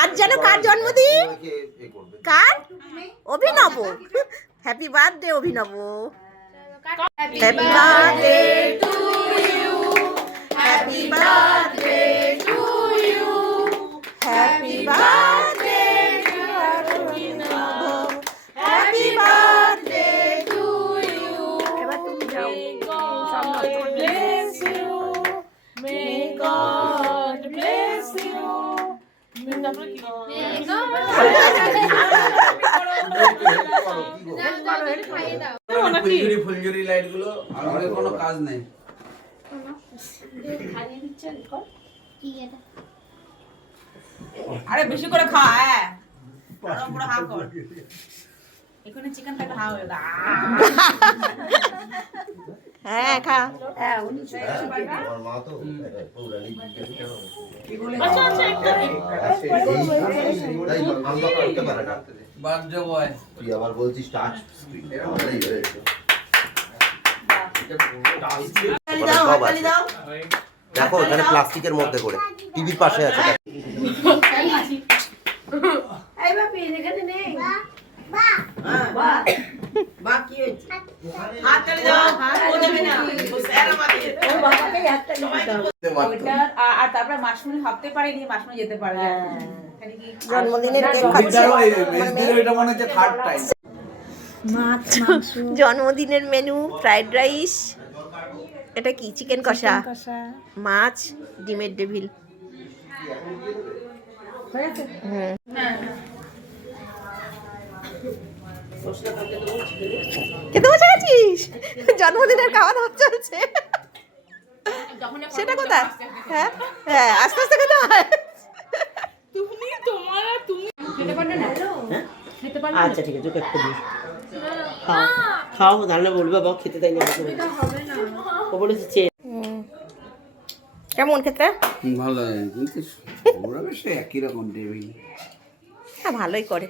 আজ যেন কার জন্মদিন? কার? Abhinav. Happy birthday Abhinav. Happy birthday to you, happy birthday to you, happy birthday Abhinav, happy birthday to you. এবার তুমি যাও। May God bless you. ফুলঝুরি লাইট গুলো আমার কোনো কাজ নেই। আরে বেশি করে খা। হ্যাঁ পুরো হা কর। এখানে চিকেন থাকলে হা হয়ে যা। হ্যাঁ খা। হ্যাঁ আমার মা তো পৌরাণিক কি বলে আচ্ছা আচ্ছা তাই আমরা করতে পারে না। বার্থডে বয় তুই আবার বলছিস টাচ স্ক্রিন দেখো এখানে প্লাস্টিকের মধ্যে করে টিভির পাশে আছে। এই বাপি এখানে নেই। বাকি হয়েছে হাত তালি দাও। ও দেবে না, ও স্যার আমাকে ও বাবাকে একটা দিতে হবে। ওইটা আর তারপর মাসমুনি ভাবতে পারিনি মাসমুনি যেতে পারবে। এখানে কি জন্মদিনের কেক খাচ্ছে। এটা মনে হচ্ছে থার্ড টাইম। জন্মদিনের মেনু ফ্রাইড রাইস, এটা কি চিকেন কষা, মাছ, ডিমের ডেভিল। খেতে বসে গেছিস? জন্মদিনের খাওয়া দাওয়া চলছে সেটা কোথায়? হ্যাঁ হ্যাঁ আস্তে আস্তে খেতে হয়। আচ্ছা ঠিক আছে, একটু দিস খাও খাও, তাহলে বলবো বাবা খেতে তাই না। ও বলেছে কেমন খেতে? ভালো কিন্তু ওরা বেশ একই রকম টেবিল। হ্যাঁ ভালোই করে।